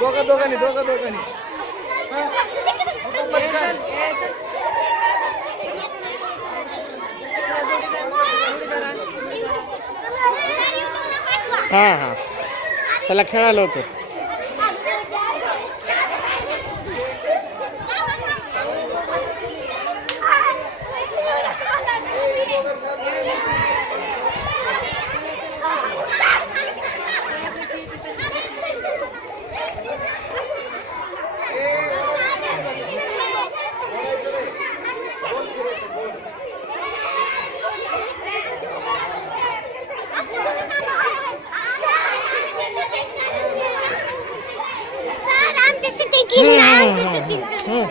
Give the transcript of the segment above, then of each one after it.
दोघा दोघांनी दोघा दोघांनी हा? हा हा. चला खेळा लवकर. 嗯。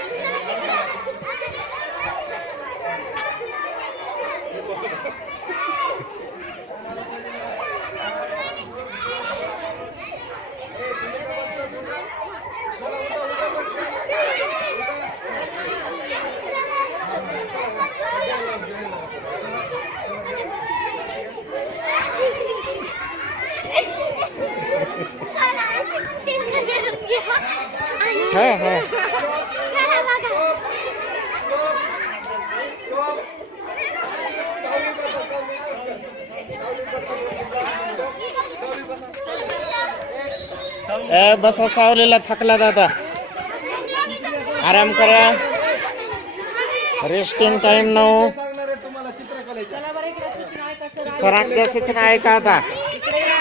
हा हा. ए बसा सावलेला थकला दादा. आराम करा. रेस्टिंग टाइम नऊ सरांच्या सूचना ऐका आता इकडे या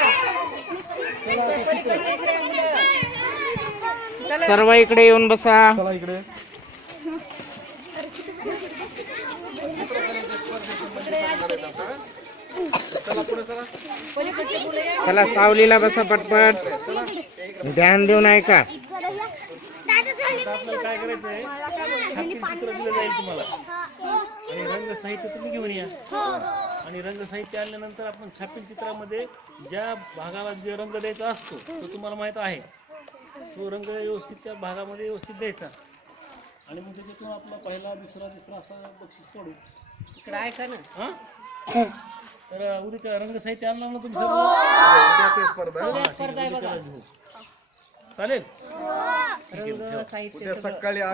पलीकडे इकडे या मुलं. सर्व इकडे येऊन बसा. चला इकडे. चला सावलीला बसा पटपट. ध्यान देऊन ऐका. काय करायचंय चित्र दिलं जाईल तुम्हाला. आणि रंग साहित्य तुम्ही घेऊन या. आणि रंग साहित्य आणल्यानंतर आपण छापील चित्रामध्ये ज्या भागाला जे रंग द्यायचा असतो तो तुम्हाला माहीत आहे. तो रंग व्यवस्थित त्या भागामध्ये व्यवस्थित द्यायचा. आणि मग त्याच्यातून आपला पहिला दुसरा तिसरा असा बक्षीस काढू इकडे ऐका ना. हा? तर उद्याच्या रंग साहित्य आणलं ना तुम्ही सर्व उद्याची स्पर्धा आहे. उद्या स्पर्धा आहे बघा. उद्याच्याला घेऊ चालेल रंग साहित्य उद्या सगळं. सकाळी आठ